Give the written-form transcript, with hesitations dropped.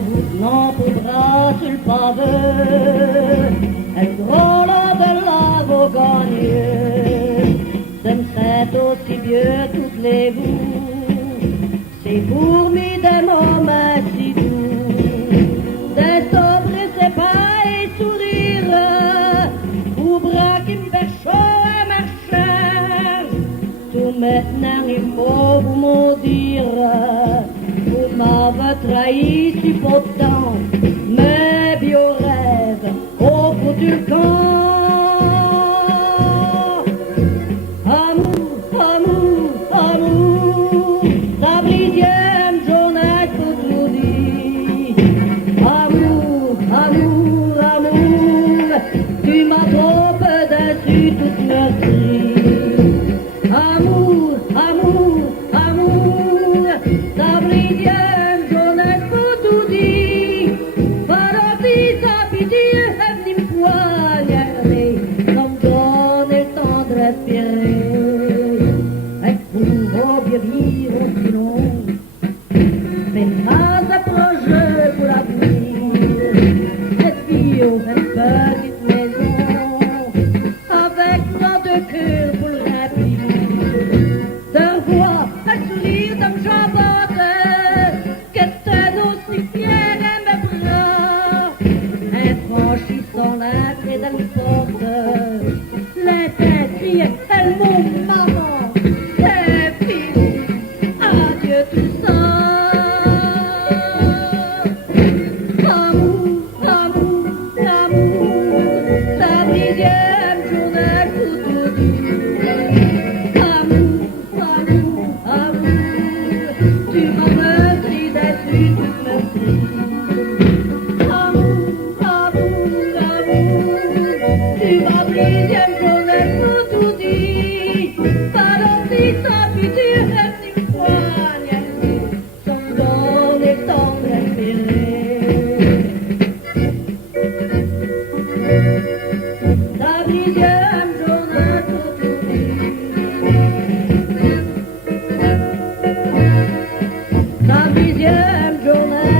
vous tenant pour bras sur le pavé, elle drôle de la gagnée. Ce me serait aussi vieux toutes les bouts, ces fourmis des moments si doux, des sobres et ses pas et sourires, vos bras qui me fait chaud et ma chair. Tout maintenant il faut vous maudire, vous m'avez trahi si pourtant, mes bio rêves au bout du camp. Amour, amour, amour, la bridième journée pour tout dire. Amour, amour, amour, tu m'as trop déçu toute meurtrie. Amour, amour, amour, la bridième journée pour tout dire. Parodie, sa pitié, elle venue me poignarder, comme donner le temps de respirer. Et pour vivre aussi long, mais pas de projet pour l'avenir. Cette vie au même petite maison, avec moi de cœur pour le rapide. De revoir un sourire de me jaboter, que t'es aussi fière à mes bras. En franchissant la clé de la porte, les têtes criaient, elles m'ont maman, c'est fini, adieu tout ça. Amour, amour, amour, la dixième journée pour tout dire. Amour, amour, amour, tu m'as meurtri déçu toute meurtrie. Amour, amour, amour, tu m'as dixième journée pour tout dire. Parodie, sa pitié, elle s'y poignardée, sans donner le temps de respirer. La dixième journée pour tout dire. La dixième journée